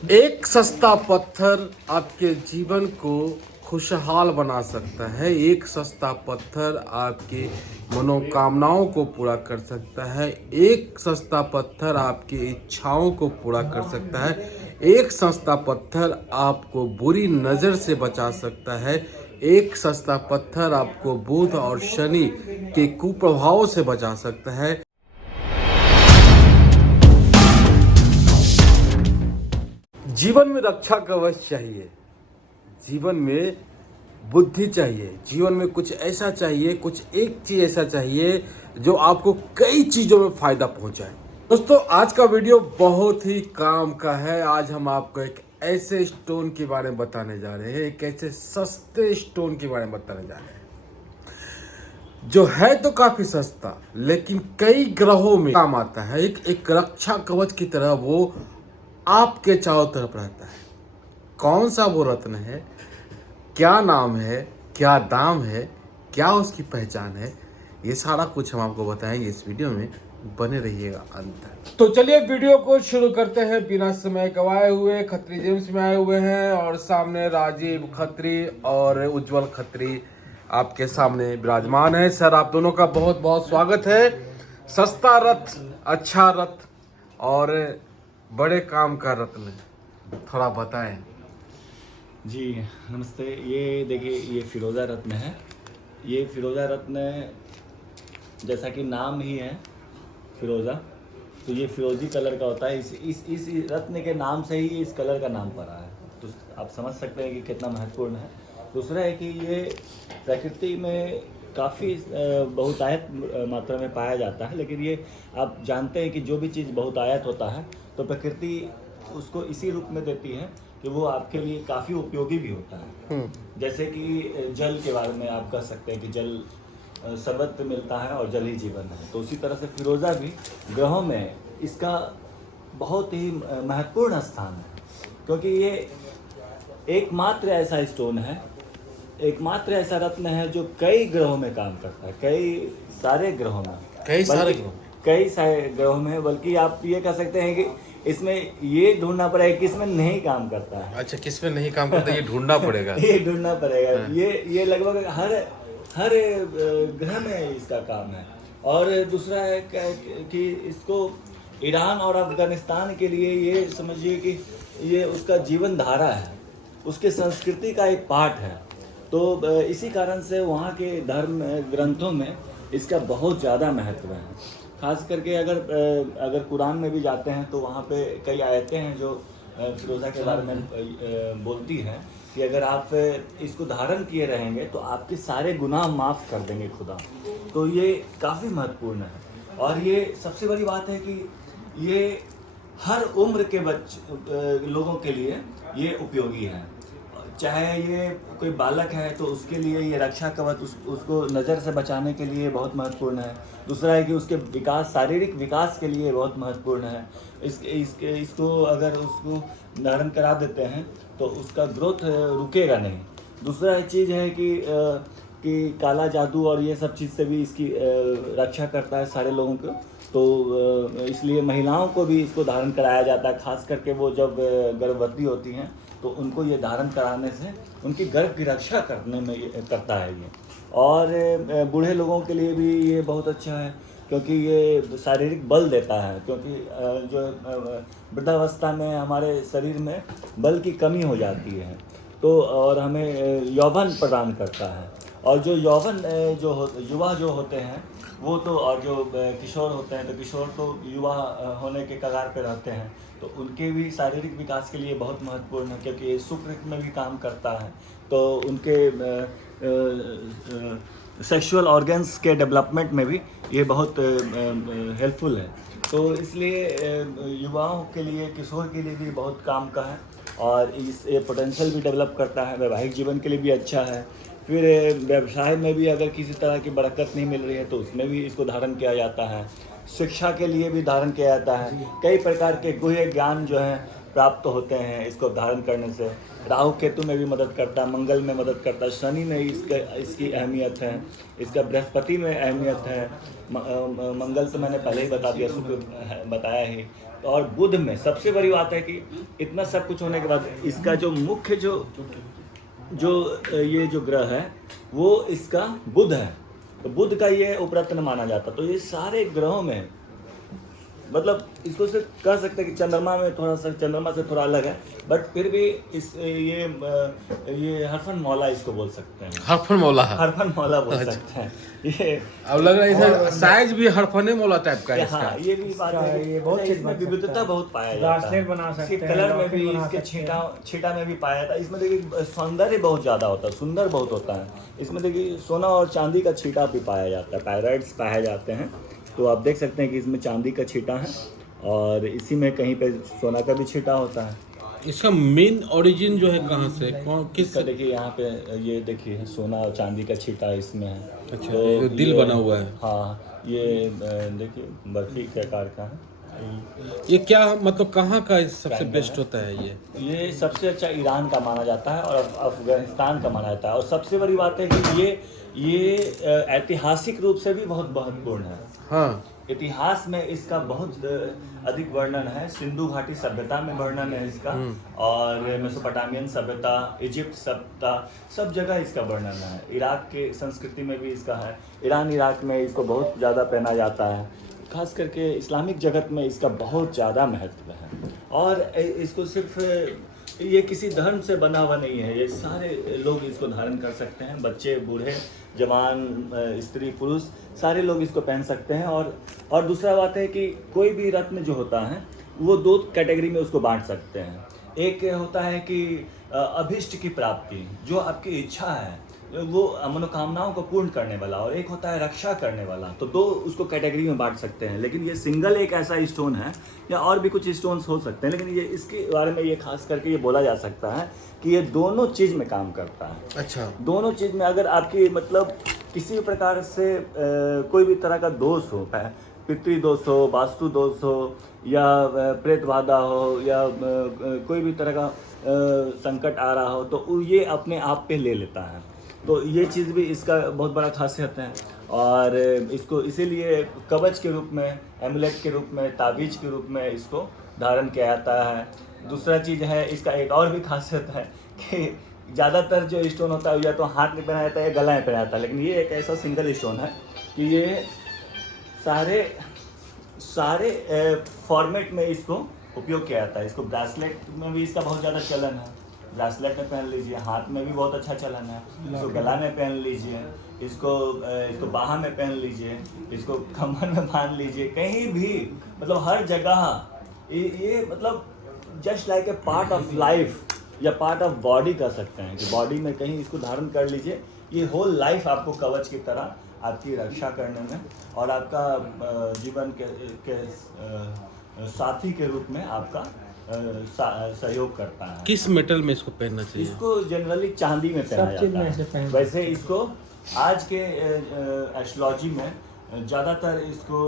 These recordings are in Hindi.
एक सस्ता पत्थर आपके जीवन को खुशहाल बना सकता है। एक सस्ता पत्थर आपकी मनोकामनाओं को पूरा कर सकता है। एक सस्ता पत्थर आपकी इच्छाओं को पूरा कर सकता है। एक सस्ता पत्थर आपको बुरी नज़र से बचा सकता है। एक सस्ता पत्थर आपको बुध और शनि के कुप्रभावों से बचा सकता है। जीवन में रक्षा कवच चाहिए, जीवन में बुद्धि चाहिए, जीवन में कुछ ऐसा चाहिए, कुछ एक चीज ऐसा चाहिए जो आपको कई चीजों में फायदा पहुंचाए। दोस्तों, आज का वीडियो बहुत ही काम का है। आज हम आपको एक ऐसे स्टोन के बारे में बताने जा रहे हैं, एक ऐसे सस्ते स्टोन के बारे में बताने जा रहे हैं जो है तो काफी सस्ता लेकिन कई ग्रहों में काम आता है। एक रक्षा कवच की तरह वो आपके चारों तरफ रहता है। कौन सा वो रत्न है, क्या नाम है, क्या दाम है, क्या उसकी पहचान है, ये सारा कुछ हम आपको बताएंगे इस वीडियो में। बने रहिएगा अंत तक। तो चलिए वीडियो को शुरू करते हैं बिना समय गवाए हुए। खत्री जेम्स में आए हुए हैं और सामने राजीव खत्री और उज्जवल खत्री आपके सामने विराजमान है। सर, आप दोनों का बहुत बहुत स्वागत है। सस्ता रथ, अच्छा रथ और बड़े काम का रत्न, थोड़ा बताएं। जी नमस्ते। ये देखिए, ये फिरोज़ा रत्न है। ये फिरोज़ा रत्न जैसा कि नाम ही है फिरोज़ा, तो ये फिरोजी कलर का होता है। इस रत्न के नाम से ही इस कलर का नाम पड़ा है, तो आप समझ सकते हैं कि कितना महत्वपूर्ण है। दूसरा है कि ये प्रकृति में काफ़ी बहुतायत मात्रा में पाया जाता है, लेकिन ये आप जानते हैं कि जो भी चीज़ बहुतायत होता है तो प्रकृति उसको इसी रूप में देती है कि वो आपके लिए काफ़ी उपयोगी भी होता है। जैसे कि जल के बारे में आप कह सकते हैं कि जल सर्वत्र मिलता है और जल ही जीवन है, तो उसी तरह से फिरोज़ा भी ग्रहों में इसका बहुत ही महत्वपूर्ण स्थान है, क्योंकि ये एकमात्र ऐसा स्टोन है, एकमात्र ऐसा रत्न है जो कई ग्रहों में काम करता है। कई सारे ग्रहों में, बल्कि आप ये कह सकते हैं कि इसमें ये ढूंढना पड़ेगा कि इसमें नहीं काम करता है। अच्छा, किस में नहीं काम करता, ये ढूंढना पड़ेगा। ये ढूंढना पड़ेगा। ये लगभग हर ग्रह में इसका काम है। और दूसरा है कि इसको ईरान और अफगानिस्तान के लिए ये समझिए कि ये उसका जीवन धारा है, उसके संस्कृति का एक पार्ट है। तो इसी कारण से वहाँ के धर्म ग्रंथों में इसका बहुत ज़्यादा महत्व है। खास करके अगर कुरान में भी जाते हैं तो वहाँ पे कई आयतें हैं जो फिरोज़ा के बारे में बोलती हैं कि अगर आप इसको धारण किए रहेंगे तो आपके सारे गुनाह माफ़ कर देंगे खुदा। तो ये काफ़ी महत्वपूर्ण है। और ये सबसे बड़ी बात है कि ये हर उम्र के लोगों के लिए ये उपयोगी है। चाहे ये कोई बालक है तो उसके लिए ये रक्षा कवच उसको नज़र से बचाने के लिए बहुत महत्वपूर्ण है। दूसरा है कि उसके शारीरिक विकास के लिए बहुत महत्वपूर्ण है। इसको अगर उसको धारण करा देते हैं तो उसका ग्रोथ रुकेगा नहीं। दूसरा चीज़ है कि काला जादू और ये सब चीज़ से भी इसकी रक्षा करता है सारे लोगों को। तो इसलिए महिलाओं को भी इसको धारण कराया जाता है, खास करके वो जब गर्भवती होती हैं तो उनको ये धारण कराने से उनकी गर्भ की रक्षा करने में करता है ये। और बूढ़े लोगों के लिए भी ये बहुत अच्छा है, क्योंकि ये शारीरिक बल देता है। क्योंकि जो वृद्धावस्था में हमारे शरीर में बल की कमी हो जाती है, तो और हमें यौवन प्रदान करता है। और जो यौवन युवा जो होते हैं वो तो, और जो किशोर होते हैं तो किशोर तो युवा होने के कगार पे रहते हैं, तो उनके भी शारीरिक विकास के लिए बहुत महत्वपूर्ण है, क्योंकि ये शुक्र में भी काम करता है। तो उनके सेक्सुअल ऑर्गन्स के डेवलपमेंट में भी ये बहुत हेल्पफुल है। तो इसलिए युवाओं के लिए, किशोर के लिए भी बहुत काम का है। और ये पोटेंशियल भी डेवलप करता है, वैवाहिक जीवन के लिए भी अच्छा है। फिर व्यवसाय में भी अगर किसी तरह की बरकत नहीं मिल रही है तो उसमें भी इसको धारण किया जाता है। शिक्षा के लिए भी धारण किया जाता है। कई प्रकार के गुह्य ज्ञान जो हैं प्राप्त होते हैं इसको धारण करने से। राहु केतु में भी मदद करता है, मंगल में मदद करता है, शनि में इसकी अहमियत है, इसका बृहस्पति में अहमियत है। मंगल तो मैंने पहले ही बता दिया, शुक्र बताया ही। और बुध में सबसे बड़ी बात है कि इतना सब कुछ होने के बाद इसका जो मुख्य ये जो ग्रह है वो इसका बुध है। तो बुध का ये उपरत्न माना जाता। तो ये सारे ग्रहों में मतलब इसको सिर्फ कह सकते हैं कि चंद्रमा में थोड़ा सा, चंद्रमा से थोड़ा अलग है, बट फिर भी ये हरफन मौला इसको बोल सकते हैं। हरफन मौला है, हरफन मौला बोल सकते हैं ये। अब लग रहा है साइज भी हरफने मौला टाइप का है इसका। हाँ, ये भी बात है कि ये बहुत चीज इसमें बन सकता विविधता है। बहुत पाया जाता है। ब्रासलेट बना सकते इसके हैं, कलर में लॉकेट भी, बना इसके सकते हैं। छींटा में भी पाया जाता है। इसमें देखिए सौंदर्य बहुत ज़्यादा होता है, सुंदर बहुत होता है। इसमें देखिए सोना और चांदी का छींटा भी पाया जाता है, पायराइट्स पाए जाते हैं। तो आप देख सकते हैं कि इसमें चांदी का छींटा है और इसी में कहीं पे सोना का भी छींटा होता है। इसका मेन ओरिजिन जो है कहाँ से, कौन किस? इसका देखिए यहाँ पे ये देखिए सोना और चांदी का छींटा इसमें है। अच्छा, ये दिल बना हुआ है। हाँ, ये देखिए बर्फी के आकार का है। ये क्या मतलब कहाँ का सबसे बेस्ट होता है ये सबसे अच्छा ईरान का माना जाता है और अफगानिस्तान का माना जाता है। और सबसे बड़ी बात है कि ये ऐतिहासिक रूप से भी बहुत महत्वपूर्ण है। हाँ, इतिहास में इसका बहुत अधिक वर्णन है। सिंधु घाटी सभ्यता में वर्णन है इसका, और मेसोपोटामियन सभ्यता, इजिप्ट सभ्यता, सब जगह इसका वर्णन है। इराक के संस्कृति में भी इसका है। ईरान इराक में इसको बहुत ज़्यादा पहना जाता है। खास करके इस्लामिक जगत में इसका बहुत ज़्यादा महत्व है। और इसको सिर्फ ये किसी धर्म से बना हुआ नहीं है, ये सारे लोग इसको धारण कर सकते हैं। बच्चे, बूढ़े, जवान, स्त्री, पुरुष, सारे लोग इसको पहन सकते हैं। और दूसरा बात है कि कोई भी रत्न जो होता है वो दो कैटेगरी में उसको बांट सकते हैं। एक होता है कि अभिष्ट की प्राप्ति, जो आपकी इच्छा है, वो मनोकामनाओं को पूर्ण करने वाला, और एक होता है रक्षा करने वाला। तो दो उसको कैटेगरी में बांट सकते हैं। लेकिन ये सिंगल एक ऐसा स्टोन है, या और भी कुछ स्टोन्स हो सकते हैं, लेकिन ये इसके बारे में ये खास करके ये बोला जा सकता है कि ये दोनों चीज़ में काम करता है। अच्छा, दोनों चीज़ में अगर आपकी मतलब किसी भी प्रकार से कोई भी तरह का दोष हो, पितृ दोष हो, वास्तु दोष हो, या प्रेत बाधा हो, या कोई भी तरह का संकट आ रहा हो, तो ये अपने आप पे ले लेता है। तो ये चीज़ भी इसका बहुत बड़ा खासियत है। और इसको इसीलिए कवच के रूप में, एमुलेट के रूप में, ताबीज के रूप में इसको धारण किया जाता है। दूसरा चीज़ है इसका एक और भी खासियत है कि ज़्यादातर जो स्टोन होता है या तो हाथ में पहना जाता है या गला में पहना जाता है, लेकिन ये एक ऐसा सिंगल स्टोन है कि ये सारे फॉर्मेट में इसको उपयोग किया जाता है। इसको ब्रासलेट में भी इसका बहुत ज़्यादा चलन है, ब्रासलेट में पहन लीजिए, हाथ में भी बहुत अच्छा चलन है, इसको गला में पहन लीजिए, इसको बाहा में पहन लीजिए, इसको कमर में बांध लीजिए, कहीं भी मतलब हर जगह ये मतलब just like a part of life या पार्ट ऑफ बॉडी कह सकते हैं कि बॉडी में कहीं इसको धारण कर लीजिए। ये होल लाइफ आपको कवच की तरह आपकी रक्षा करने में और आपका जीवन के साथी के रूप में आपका सहयोग करता है। किस मेटल में इसको पहनना चाहिए? इसको जनरली चांदी में पहना जाता है। वैसे इसको आज के एस्ट्रोलॉजी में ज़्यादातर इसको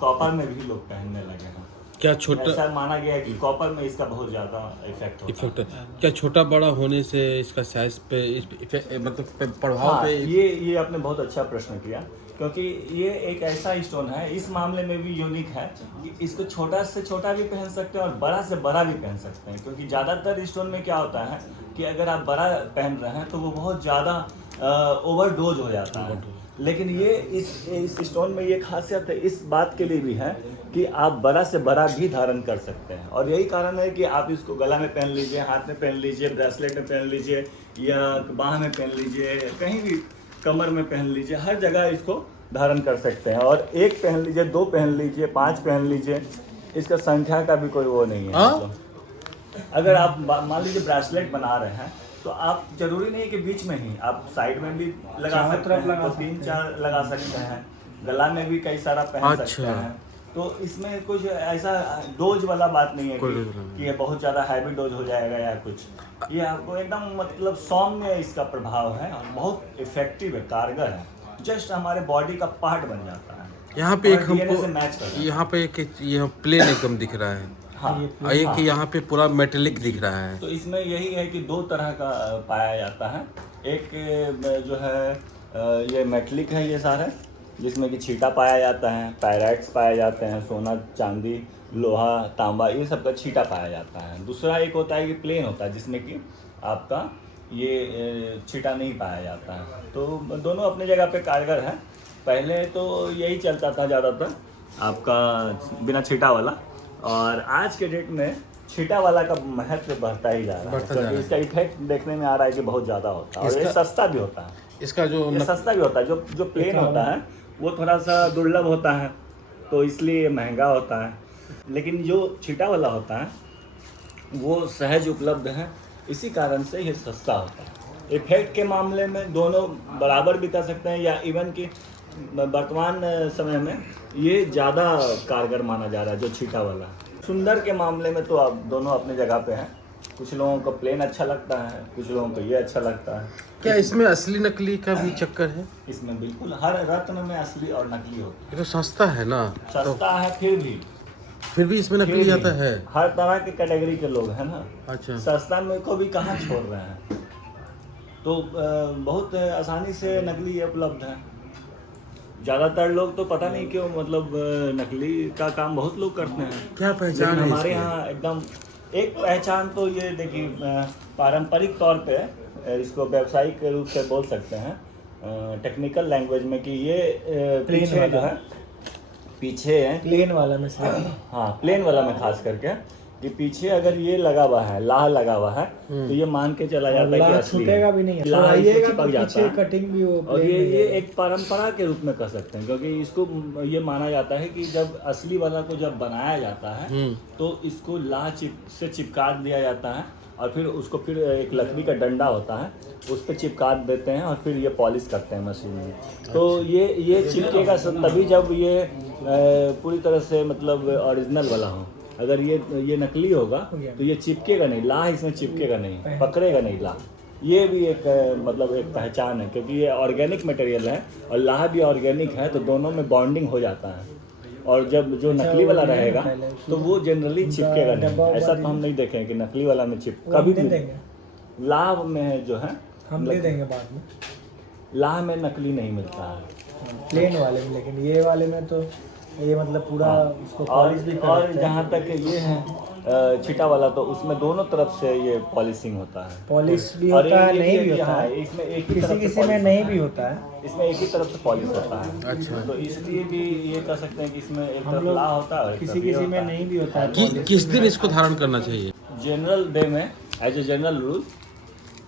कॉपर में भी लोग पहनने लगे हैं। क्या छोटा, ऐसा माना गया है कि कॉपर में इसका बहुत ज़्यादा इफेक्ट होता है। क्या छोटा बड़ा होने से इसका साइज पे मतलब प्रभाव हाँ, पे? ये आपने बहुत अच्छा प्रश्न किया, क्योंकि ये एक ऐसा स्टोन है, इस मामले में भी यूनिक है कि इसको छोटा से छोटा भी पहन सकते हैं और बड़ा से बड़ा भी पहन सकते हैं। क्योंकि ज़्यादातर स्टोन में क्या होता है कि अगर आप बड़ा पहन रहे हैं तो वो बहुत ज़्यादा ओवरडोज हो जाता है। लेकिन ये इस स्टोन में ये खासियत है, इस बात के लिए भी है कि आप बड़ा से बड़ा भी धारण कर सकते हैं। और यही कारण है कि आप इसको गला में पहन लीजिए, हाथ में पहन लीजिए, ब्रेसलेट में पहन लीजिए, या बाह में पहन लीजिए, कहीं भी कमर में पहन लीजिए, हर जगह इसको धारण कर सकते हैं। और एक पहन लीजिए, दो पहन लीजिए, 5 पहन लीजिए, इसका संख्या का भी कोई वो नहीं है। मतलब अगर आप मान लीजिए ब्रेसलेट बना रहे हैं तो आप जरूरी नहीं है कि बीच में ही, आप साइड में भी लगा सकते हैं, तो 3-4 लगा सकते हैं, गला में भी कई सारा पहन सकते हैं। तो इसमें कुछ ऐसा डोज वाला बात नहीं है कि ये बहुत ज़्यादा हैवी डोज हो जाएगा या कुछ। ये आपको एकदम मतलब सौम्य इसका प्रभाव है और बहुत इफेक्टिव है, कारगर है, जस्ट हमारे बॉडी का पार्ट बन जाता है। यहाँ पे एक हमको यहाँ पे एक प्लेन एकदम दिख रहा है। हाँ, एक यहाँ पे पूरा मेटेलिक दिख रहा है। तो इसमें यही है कि 2 तरह का पाया जाता है। एक जो है ये मेटलिक है, ये सारे जिसमें कि छीटा पाया जाता है, पायराइट्स पाए जाते हैं, सोना चांदी लोहा, तांबा, ये सब का छीटा पाया जाता है। दूसरा एक होता है कि प्लेन होता है, जिसमें कि आपका ये छीटा नहीं पाया जाता है। तो दोनों अपनी जगह पे कारगर है। पहले तो यही चलता था ज़्यादातर आपका बिना छीटा वाला, और आज के डेट में छीटा वाला का महत्व बढ़ता ही जा रहा है, क्योंकि इसका इफेक्ट देखने में आ रहा है कि बहुत ज़्यादा होता है, और ये सस्ता भी होता है। इसका जो ये सस्ता भी होता है। जो प्लेन होता है वो थोड़ा सा दुर्लभ होता है, तो इसलिए महंगा होता है। लेकिन जो छीटा वाला होता है वो सहज उपलब्ध है, इसी कारण से ये सस्ता होता है। इफेक्ट के मामले में दोनों बराबर भी कर सकते हैं, या इवन कि वर्तमान समय में ये ज़्यादा कारगर माना जा रहा है जो छीटा वाला है। सुंदर के मामले में तो आप दोनों अपने जगह पे हैं। कुछ लोगों को प्लेन अच्छा लगता है, कुछ लोगों को ये अच्छा लगता है। क्या इसमें असली नकली का भी चक्कर है? इसमें बिल्कुल हर रत्न में असली और नकली होता ये तो सस्ता है ना, है। सस्ता है फिर भी इसमें नकली फिर आता भी है। हर तरह के कैटेगरी के लोग हैं ना, अच्छा, सस्ता में को भी कहाँ छोड़ रहे हैं। तो बहुत आसानी से नकली उपलब्ध है। ज़्यादातर लोग तो पता नहीं क्यों, मतलब नकली का काम बहुत लोग करते हैं। क्या पहचान लेकिन है हमारे इसकी? यहाँ एकदम एक पहचान तो ये देखिए, पारंपरिक तौर पे इसको व्यावसायिक रूप से बोल सकते हैं टेक्निकल लैंग्वेज में, कि ये पीछे जो है, पीछे है प्लेन वाला में से हाँ प्लेन वाला में खास करके, कि पीछे अगर ये लगा हुआ है, लाह लगा हुआ है, तो ये मान के चला जाता है कि लाह असली छूटेगा है। भी नहीं, लाह इसमें छुड़ाइएगा चिपक तो जाता पीछे है। कटिंग भी वो और प्लेन ये में जाएगा। एक परंपरा के रूप में कह सकते हैं, क्योंकि इसको ये माना जाता है कि जब असली वाला को जब बनाया जाता है तो इसको लाह से चिपका दिया जाता है, और फिर उसको फिर एक लकड़ी का डंडा होता है उस पर चिपका देते हैं, और फिर ये पॉलिश करते हैं मशीन में। तो ये चिपकेगा तभी जब ये पूरी तरह से मतलब ओरिजिनल वाला हो। अगर ये नकली होगा तो ये चिपकेगा नहीं, लाह इसमें चिपकेगा नहीं, पकड़ेगा नहीं लाह। ये भी एक मतलब एक पहचान है, क्योंकि ये ऑर्गेनिक मटेरियल है और लाह भी ऑर्गेनिक है, तो दोनों में बॉन्डिंग हो जाता है। और जब जो नकली वाला रहेगा तो वो जनरली चिपकेगा नहीं। ऐसा तो हम नहीं देखें कि नकली वाला में कभी दे भी देंगे, लाह में जो है हम दे देंगे बाद में लाह में नकली नहीं मिलता है। प्लेन वाले में। लेकिन ये वाले में तो ये मतलब पूरा उसको और पॉलिश भी और करते हैं। जहाँ तक ये है छीटा वाला, तो उसमें दोनों तरफ से ये पॉलिशिंग होता है। पॉलिश भी और होता है, ये नहीं भी भी होता हाँ, है, इसमें एक ही किसी तरफ से किसी में polish नहीं होता भी है। होता है। इसमें एक ही तरफ से पॉलिश होता है। अच्छा। तो इसलिए भी ये कह सकते हैं कि इसमें एक हम तरफ लोग लाह होता है, किसी किसी में नहीं भी होता है। किस दिन इसको धारण करना चाहिए? जनरल डे में एज ए जनरल रूल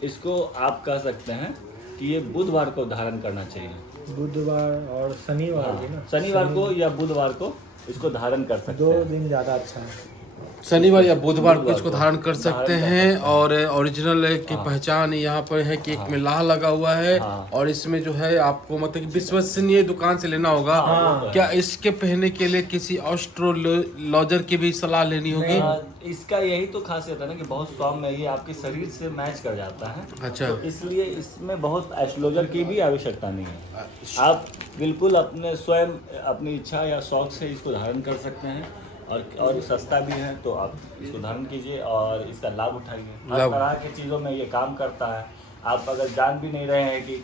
इसको आप कह सकते हैं कि ये बुधवार को धारण करना चाहिए। बुधवार और शनिवार भी ना, शनिवार को या बुधवार को इसको धारण कर सकते दो हैं। दिन ज़्यादा अच्छा है। शनिवार या बुधवार को इसको धारण कर धारण सकते कर हैं। सकते और ओरिजिनल की पहचान यहाँ पर है कि एक में लाह लगा हुआ है, हाँ। और इसमें जो है आपको मतलब कि विश्वसनीय दुकान से लेना होगा। हाँ। क्या इसके पहनने के लिए किसी एस्ट्रोलॉजर की भी सलाह लेनी होगी? इसका यही तो खासियत है ना कि बहुत सौम्य है, ये आपके शरीर से मैच कर जाता है। अच्छा। तो इसलिए इसमें बहुत एस्ट्रोलॉजर की भी आवश्यकता नहीं है। आप बिल्कुल अपने स्वयं अपनी इच्छा या शौक से इसको धारण कर सकते हैं, और सस्ता भी है, तो आप इसको धारण कीजिए और इसका लाभ उठाइए। हर तरह की चीज़ों में ये काम करता है। आप अगर जान भी नहीं रहे हैं कि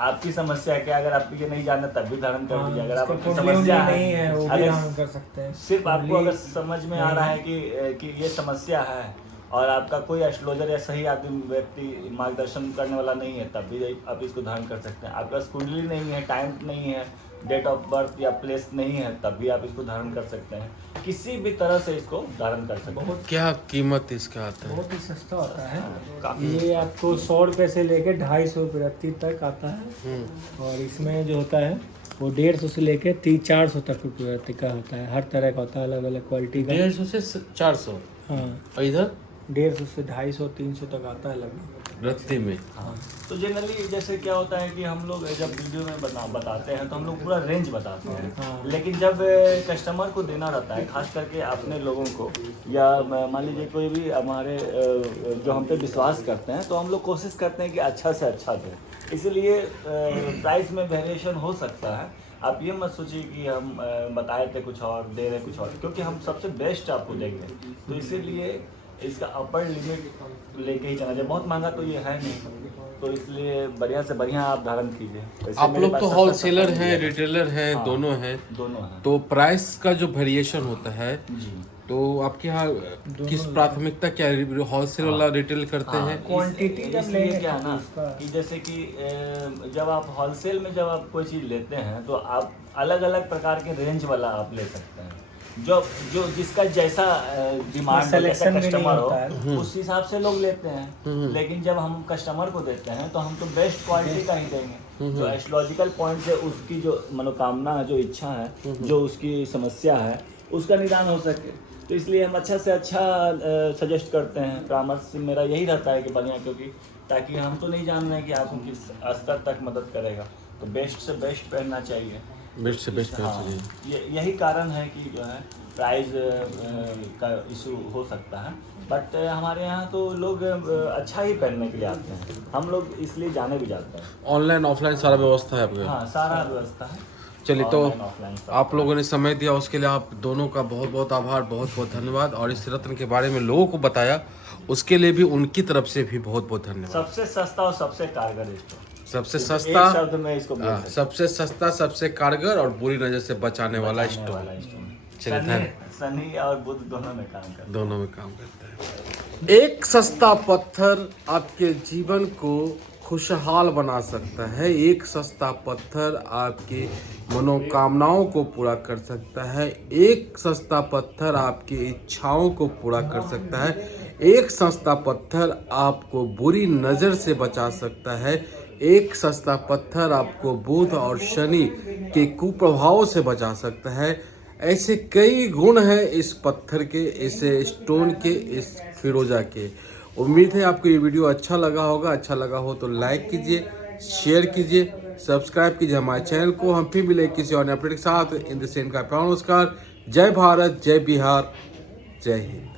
आपकी समस्या क्या, अगर आप ये नहीं जानते तब भी धारण कर दीजिए। अगर आपकी समस्या नहीं है वो भी अगर हम कर सकते हैं। सिर्फ आपको अगर समझ में आ रहा है कि ये समस्या है, और आपका कोई एस्ट्रोलॉजर या सही आदमी व्यक्ति मार्गदर्शन करने वाला नहीं है, तब भी आप इसको धारण कर सकते हैं। आपका कुंडली नहीं है, टाइम नहीं है, डेट ऑफ बर्थ या प्लेस नहीं है, तब भी आप इसको धारण कर सकते हैं। किसी भी तरह से इसको धारण कर सकते हैं। क्या कीमत इसका आता है? बहुत ही सस्ता होता है। काफी ये आपको 100 रुपये से लेके 250 रुपये तक आता है। और इसमें जो होता है वो 150 से लेके 300-400 तक रुपये का होता है। हर तरह का होता है, अलग अलग क्वालिटी का। 150 से 400। हाँ, और इधर 150 से 250-300 तक आता है लगभग। रत्ती में। हाँ। तो जनरली जैसे क्या होता है कि हम लोग जब वीडियो में बताते हैं तो हम लोग पूरा रेंज बताते हैं। हाँ। लेकिन जब कस्टमर को देना रहता है, खास करके अपने लोगों को, या मान लीजिए कोई भी हमारे जो हम पे विश्वास करते हैं, तो हम लोग कोशिश करते हैं कि अच्छा से अच्छा दें। इसीलिए प्राइस में वेरिएशन हो सकता है। आप ये मत सोचिए कि हम बताए थे कुछ और दे रहे कुछ और, क्योंकि हम सबसे बेस्ट आपको देंगे। तो इसीलिए इसका अपर लिमिट लेके ही चलना चाहिए। बहुत महंगा तो ये है नहीं, तो इसलिए बढ़िया से बढ़िया आप धारण कीजिए। वैसे आप मेरे लोग पास तो सस्ता होलसेलर सस्ता हैं, है। रिटेलर हैं, हाँ, दोनों हैं, दोनों हैं तो प्राइस का जो वेरिएशन होता है, जी। तो आपके यहाँ किस प्राथमिकता क्या है? होलसेल वाला रिटेल करते हैं? क्वांटिटी जब इसलिए लेंगे क्या है तो ना उसका कि जैसे कि जब आप होलसेल में जब आप कोई चीज़ लेते हैं तो आप अलग अलग प्रकार के रेंज वाला आप ले सकते हैं, जो जो जिसका जैसा डिमांड हो, जैसा selection भी नहीं कस्टमर होता हो उस हिसाब से लोग लेते हैं। लेकिन जब हम कस्टमर को देते हैं तो हम तो बेस्ट क्वालिटी का ही देंगे, जो एस्ट्रोलॉजिकल पॉइंट से उसकी जो मनोकामना है, जो इच्छा है, जो उसकी समस्या है, उसका निदान हो सके। तो इसलिए हम अच्छा से अच्छा सजेस्ट करते हैं। परामर्श मेरा यही रहता है कि बढ़िया, क्योंकि ताकि हम तो नहीं जान रहे हैं कि आपको किस स्तर तक मदद करेगा, तो बेस्ट से बेस्ट पहनना चाहिए। बेस्ट से बेस्ट हाँ, यही कारण है कि जो है प्राइस का इशू हो सकता है। बट हमारे यहाँ तो लोग अच्छा ही पहनने के लिए आते हैं, हम लोग इसलिए जाने भी जाते हैं। ऑनलाइन ऑफलाइन सारा व्यवस्था है आपके? हाँ, सारा व्यवस्था है। चलिए, तो Online, offline सब। आप लोगों ने समय दिया उसके लिए आप दोनों का बहुत बहुत आभार, बहुत बहुत धन्यवाद। और इस रत्न के बारे में लोगों को बताया, उसके लिए भी उनकी तरफ से भी बहुत बहुत धन्यवाद। सबसे सस्ता और सबसे कारगर इसको, सबसे एक सस्ता, शब्द में इसको बोल सकते हैं। सबसे सस्ता, सबसे कारगर और बुरी नजर से बचाने वाला बचाने स्टोन। वाला स्टोन। चलिए, शनि और बुध दोनों में काम करता है। दोनों में काम करता है। एक सस्ता पत्थर आपके जीवन को खुशहाल बना सकता है। एक सस्ता पत्थर आपकी मनोकामनाओं को पूरा कर सकता है। एक सस्ता पत्थर आपकी इच्छाओं को पूरा कर सकता है। एक सस्ता पत्थर आपको बुरी नज़र से बचा सकता है। एक सस्ता पत्थर आपको बुध और शनि के कुप्रभावों से बचा सकता है। ऐसे कई गुण हैं इस पत्थर के, इस स्टोन के, इस फिरोजा के। उम्मीद है आपको ये वीडियो अच्छा लगा होगा। अच्छा लगा हो तो लाइक कीजिए, शेयर कीजिए, सब्सक्राइब कीजिए हमारे चैनल को। हम फिर मिले किसी और अपडेट के साथ। इन द सेम का नमस्कार। जय भारत, जय बिहार, जय हिंद।